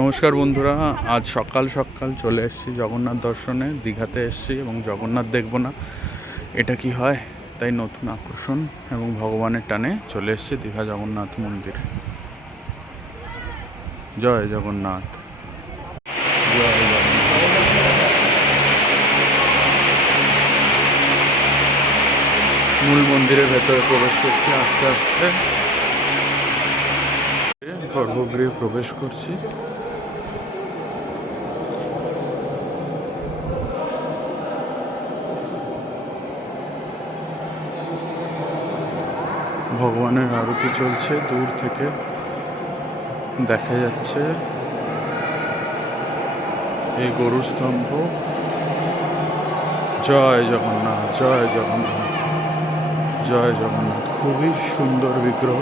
নমস্কার বন্ধুরা, আজ সকাল সকাল চলে এসেছি জগন্নাথ দর্শনে। দীঘাতে এসেছি এবং জগন্নাথ দেখব না এটা কি হয়, তাই নতুন আকর্ষণ এবং ভগবানের টানে চলে এসেছি দীঘা জগন্নাথ মন্দিরে। জয় জগন্নাথ, জয় জগন্নাথ। মূল মন্দিরের ভেতরে প্রবেশ করছি আস্তে আস্তে, গর্ভগৃহে প্রবেশ করছি। ভগবানের আরতি চলছে, দূর থেকে দেখা যাচ্ছে এই গরুর স্তম্ভ। জয় জগন্নাথ, জয় জগন্নাথ, জয় জগন্নাথ। খুবই সুন্দর বিগ্রহ।